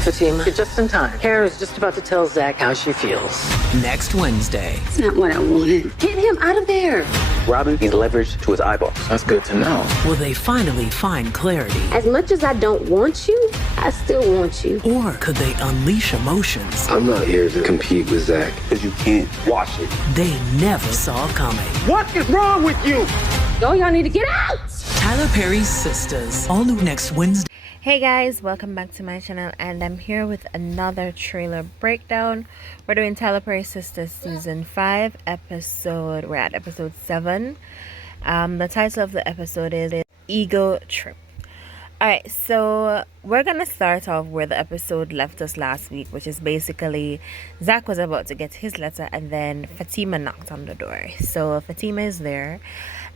Fatima, you're just in time. Karen is just about to tell Zach how she feels. Next Wednesday. It's not what I wanted. Get him out of there. Robin, he's leveraged to his eyeballs. That's good to know. Will they finally find clarity? As much as I don't want you, I still want you. Or could they unleash emotions I'm not here to compete with Zach, because you can't watch it. they never saw coming? What is wrong with you? Y'all need to get out! Tyler Perry's Sistas. All new next Wednesday. Hey guys, welcome back to my channel, and I'm here with another trailer breakdown. We're doing Tyler Perry Sistas season 5 episode. We're at episode 7. The title of the episode is Ego Trip. Alright, so we're gonna start off where the episode left us last week, which is basically Zach was about to get his letter and then Fatima knocked on the door. So Fatima is there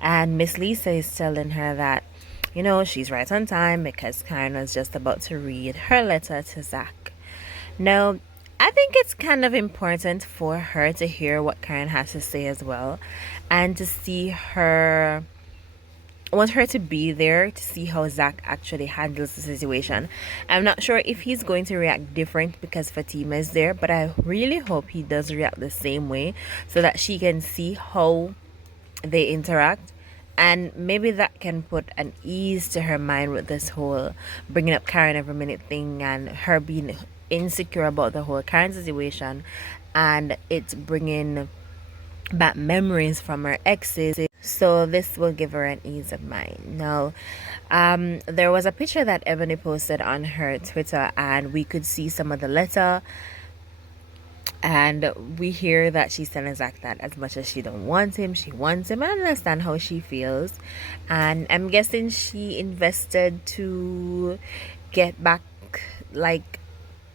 and Miss Lisa is telling her that, you know, she's right on time because Karen was just about to read her letter to Zach. Now, I think it's kind of important for her to hear what Karen has to say as well, and to see her, I want her to be there to see how Zach actually handles the situation. I'm not sure if he's going to react different because Fatima is there, but I really hope he does react the same way so that she can see how they interact. And maybe that can put an ease to her mind with this whole bringing up Karen every minute thing and her being insecure about the whole Karen situation, and it's bringing back memories from her exes. So this will give her an ease of mind. Now, there was a picture that Ebony posted on her Twitter, and we could see some of the letter. And we hear that she's telling Zach that as much as she don't want him, she wants him. I understand how she feels. And I'm guessing she invested to get back, like,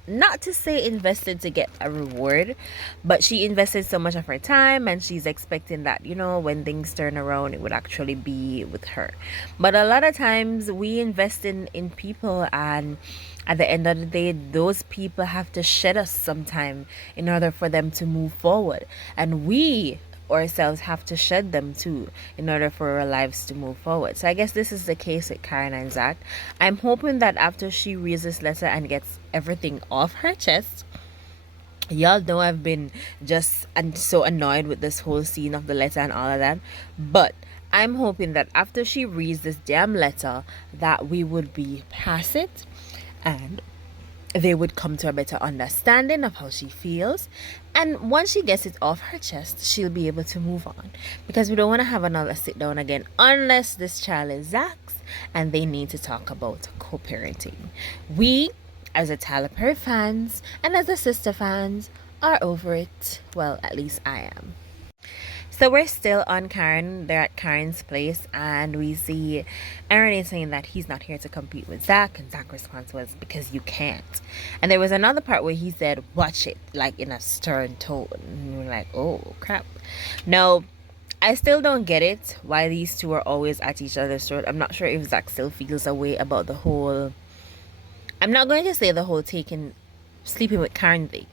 not to say invested to get a reward, but she invested so much of her time and she's expecting that, you know, when things turn around, it would actually be with her. But a lot of times we invest in people, and at the end of the day, those people have to shed us sometime in order for them to move forward. And we ourselves have to shed them too in order for our lives to move forward. So I guess this is the case with Karen and Zach. I'm hoping that after she reads this letter and gets everything off her chest, y'all know I've been just so annoyed with this whole scene of the letter and all of that, but I'm hoping that after she reads this damn letter that we would be past it and they would come to a better understanding of how she feels, and once she gets it off her chest, she'll be able to move on, because we don't want to have another sit down again unless this child is Zach's and they need to talk about co-parenting. We, as a Tyler Perry fans and as a Sister fans, are over it. Well, at least I am. So we're still on Karen. They're at Karen's place, and we see Aaron is saying that he's not here to compete with Zach, and Zach's response was, because you can't. And there was another part where he said, watch it, like in a stern tone. And we're like, oh crap. No, I still don't get it why these two are always at each other's throat. I'm not sure if Zach still feels a way about the whole, I'm not going to say the whole sleeping with Karen thing.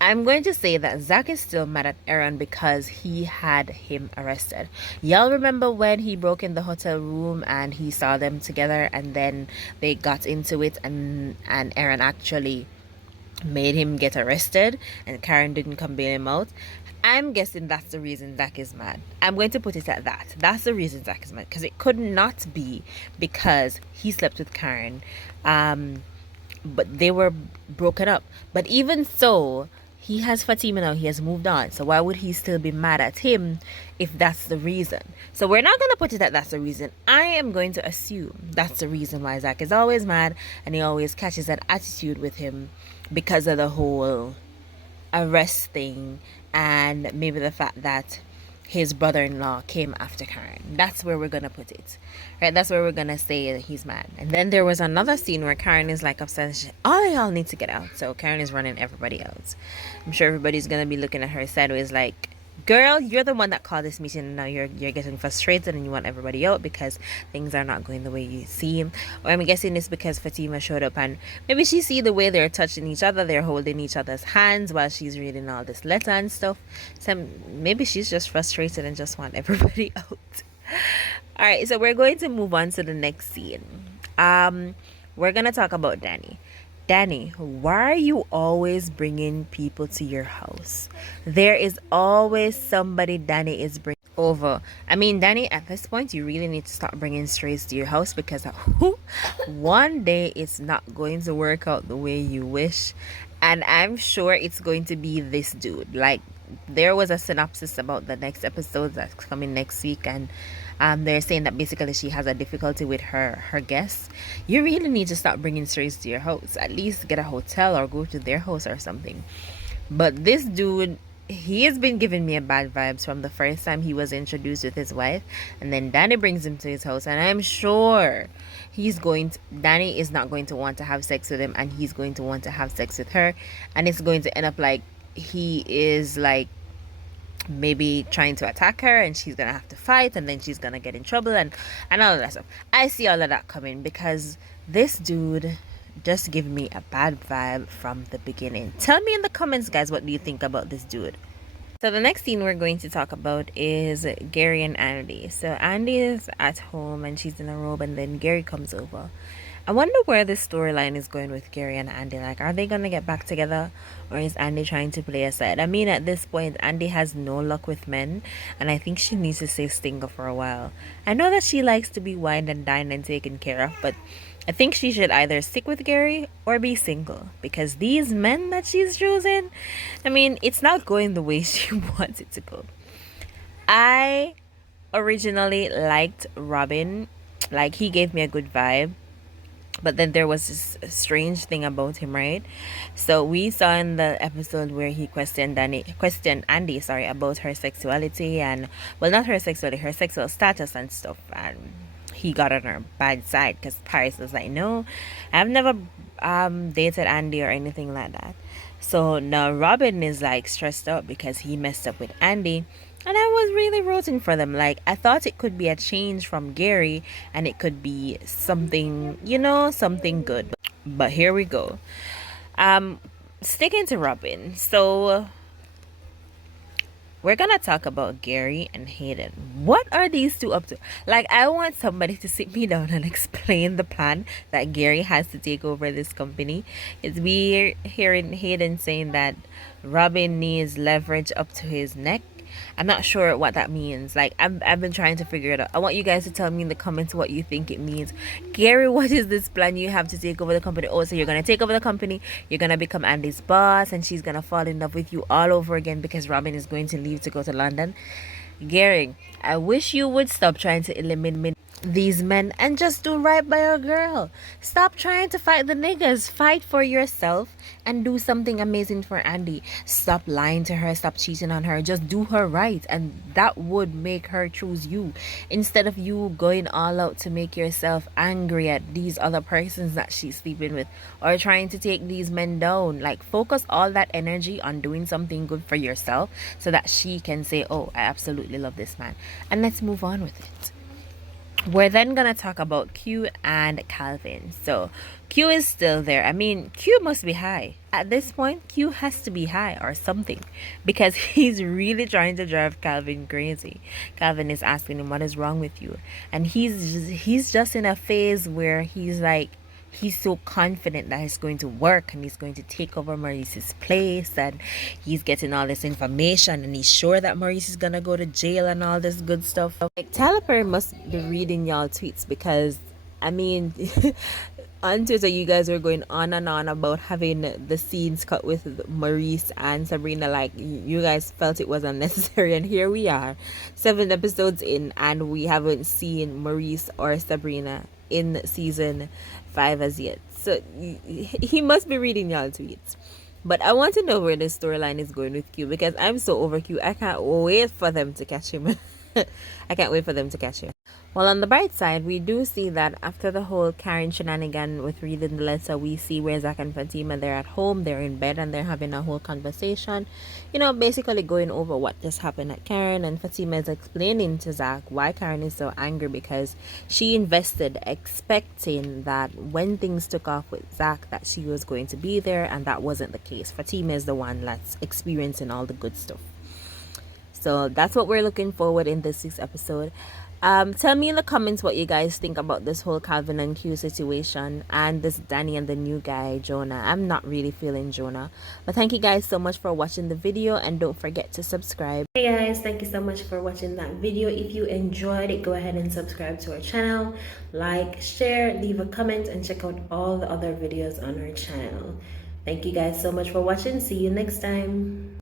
I'm going to say that Zach is still mad at Aaron because he had him arrested. Y'all remember when he broke in the hotel room and he saw them together, and then they got into it, and Aaron actually made him get arrested and Karen didn't come bail him out? I'm guessing that's the reason Zach is mad. I'm going to put it at that. That's the reason Zach is mad, because it could not be because he slept with Karen, but they were broken up. But even so, he has Fatima now, he has moved on. So why would he still be mad at him if that's the reason? So we're not going to put it that that's the reason. I am going to assume that's the reason why Zach is always mad, and he always catches that attitude with him because of the whole arrest thing, and maybe the fact that his brother-in-law came after Karen. That's where we're gonna put it, right? That's where we're gonna say that he's mad. And then there was another scene where Karen is like upset. All of y'all need to get out. So Karen is running everybody else. I'm sure everybody's gonna be looking at her sideways like, girl, you're the one that called this meeting, and now you're getting frustrated and you want everybody out because things are not going the way you see. Or I'm guessing it's because Fatima showed up and maybe she see the way they're touching each other, they're holding each other's hands while she's reading all this letter and stuff. So maybe she's just frustrated and just want everybody out. All right, so we're going to move on to the next scene. We're gonna talk about Danny. Danny, why are you always bringing people to your house? There is always somebody Danny is bringing over. I mean, Danny, at this point, you really need to stop bringing strays to your house because one day it's not going to work out the way you wish. And I'm sure it's going to be this dude. Like, there was a synopsis about the next episode that's coming next week, and they're saying that basically she has a difficulty with her guests. You really need to stop bringing strays to your house. At least get a hotel or go to their house or something. But this dude, he has been giving me a bad vibes from the first time he was introduced with his wife, and then Danny brings him to his house, and I'm sure Danny is not going to want to have sex with him, and he's going to want to have sex with her, and it's going to end up like he is like maybe trying to attack her, and she's gonna have to fight, and then she's gonna get in trouble, and all of that stuff. I see all of that coming because this dude just give me a bad vibe from the beginning. Tell me in the comments, guys, what do you think about this dude? So the next scene we're going to talk about is Gary and Andy. So Andy is at home and she's in a robe, and then Gary comes over. I wonder where this storyline is going with Gary and Andy. Like, are they gonna get back together, or is Andy trying to play a side? I mean, at this point, Andy has no luck with men, and I think she needs to stay single for a while. I know that she likes to be wined and dined and taken care of, but I think she should either stick with Gary or be single, because these men that she's choosing, I mean, it's not going the way she wants it to go. I originally liked Robin. Like, he gave me a good vibe. But then there was this strange thing about him, right? So we saw in the episode where he questioned Andy, about her sexuality and, well, not her sexuality, her sexual status and stuff. And he got on her bad side because Paris was like, no, I've never dated Andy or anything like that. So now Robin is like stressed out because he messed up with Andy. And I was really rooting for them. Like, I thought it could be a change from Gary and it could be something, something good. But here we go. Sticking to Robin. So we're gonna talk about Gary and Hayden. What are these two up to? Like, I want somebody to sit me down and explain the plan that Gary has to take over this company. It's weird hearing Hayden saying that Robin needs leverage up to his neck. I'm not sure what that means. Like, I've been trying to figure it out. I want you guys to tell me in the comments what you think it means. Gary, what is this plan you have to take over the company? Oh, so you're gonna take over the company, you're gonna become Andy's boss, and she's gonna fall in love with you all over again because Robin is going to leave to go to London. Gary, I wish you would stop trying to eliminate these men and just do right by a girl. Stop trying to fight the niggas. Fight for yourself and do something amazing for Andy. Stop lying to her. Stop cheating on her. Just do her right, and that would make her choose you, instead of you going all out to make yourself angry at these other persons that she's sleeping with or trying to take these men down. Like, focus all that energy on doing something good for yourself so that she can say, oh, I absolutely love this man, and let's move on with it. We're then gonna talk about Q and Calvin. So Q is still there. I mean, Q must be high at this point. Q has to be high or something, because he's really trying to drive Calvin crazy. Calvin is asking him, what is wrong with you? And he's just in a phase where he's like, he's so confident that it's going to work and he's going to take over Maurice's place, and he's getting all this information, and he's sure that Maurice is gonna go to jail and all this good stuff. Like, Tyler Perry must be reading y'all tweets, because I mean on Twitter you guys were going on and on about having the scenes cut with Maurice and Sabrina. Like, you guys felt it was unnecessary, and here we are 7 episodes in and we haven't seen Maurice or Sabrina in season 5 as yet. So he must be reading y'all tweets. But I want to know where this storyline is going with Q, because I'm so over Q. I can't wait for them to catch him. I can't wait for them to catch him. Well, on the bright side, we do see that after the whole Karen shenanigan with reading the letter, we see where Zach and Fatima, they're at home, they're in bed, and they're having a whole conversation, basically going over what just happened at Karen. And Fatima is explaining to Zach why Karen is so angry, because she invested expecting that when things took off with Zach that she was going to be there, and that wasn't the case. Fatima is the one that's experiencing all the good stuff. So that's what we're looking forward in this week's episode. Tell me in the comments what you guys think about this whole Calvin and Q situation and this Danny and the new guy Jonah. I'm not really feeling Jonah, but thank you guys so much for watching the video, and don't forget to subscribe. Hey guys, thank you so much for watching that video. If you enjoyed it, go ahead and subscribe to our channel, like, share, leave a comment, and check out all the other videos on our channel. Thank you guys so much for watching. See you next time.